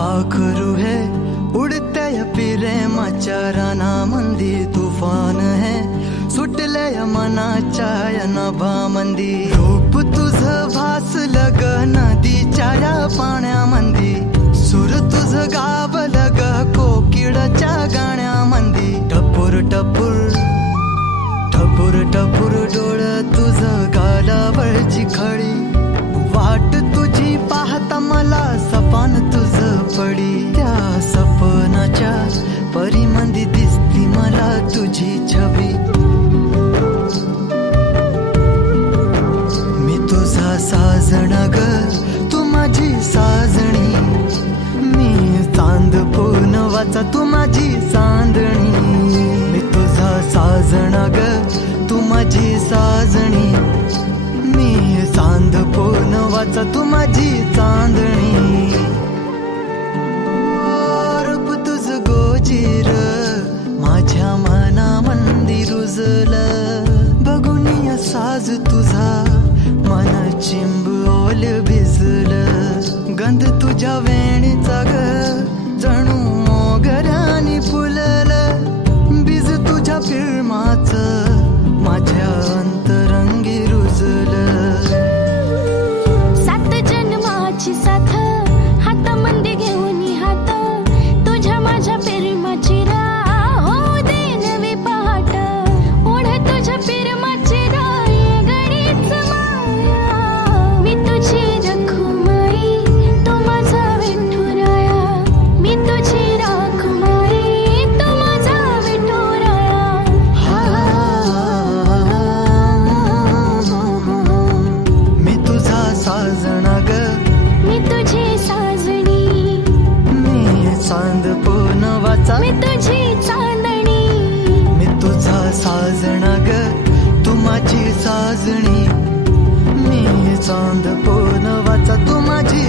पाखरू है उडते प्रेमाच्या रानामंदी, तुफान है सुटले मनाच्या नभामंदी. रूप तुझं भासलं ग नदीच्या या पाण्यामंदी, सूर तुझं गावलं ग कोकिळच्या गाण्यामंदी. टपूर टपूर टपूर टपूर डोळं तुझं गालावरची खळी, वाट तुझी पाहता मला सपान तुझं पडी. त्या सपनाच्या परीमंदी दिसती मला तुझी छबी. मी तुझा साजणा ग तू माझी साजणी, मी चांद पूनवाचा तू माझी चांदणी. मी तुझा साजणा ग तू माझी साजणी, मी चांद पूनवाचा तू माझी चांदणी. रूप तुझ गोजीर माझ्या मनामंदी रुजलं, बघून साज तुझा मन चिंबोल भिजलं. गंध तुझ्या वेणीचा ग जणू मोगऱ्याने फुललं, बीज तुझ्या प्रेमाचं माझ्या अंतरंगी रुजलं. सात जन्माची साथ हातामध्ये घेऊन हात, तुझ्या माझ्या प्रेमाची राह हो दे नवी पहाट. ओढ तुझ्या प्रेमाची राह ये गणित माया. मी तुझी रखुमाई तू माझा विठुराया, मी तुझी रखुमाई तू माझा विठुराया. मी तुझा साजणा ग मी तुझी साजणी, मी चांद पूनवाचा मी तुझी चांदणी. मी तुझा साजणा ग तू माझी साजणी, मी चांद पूनवाचा तू माझी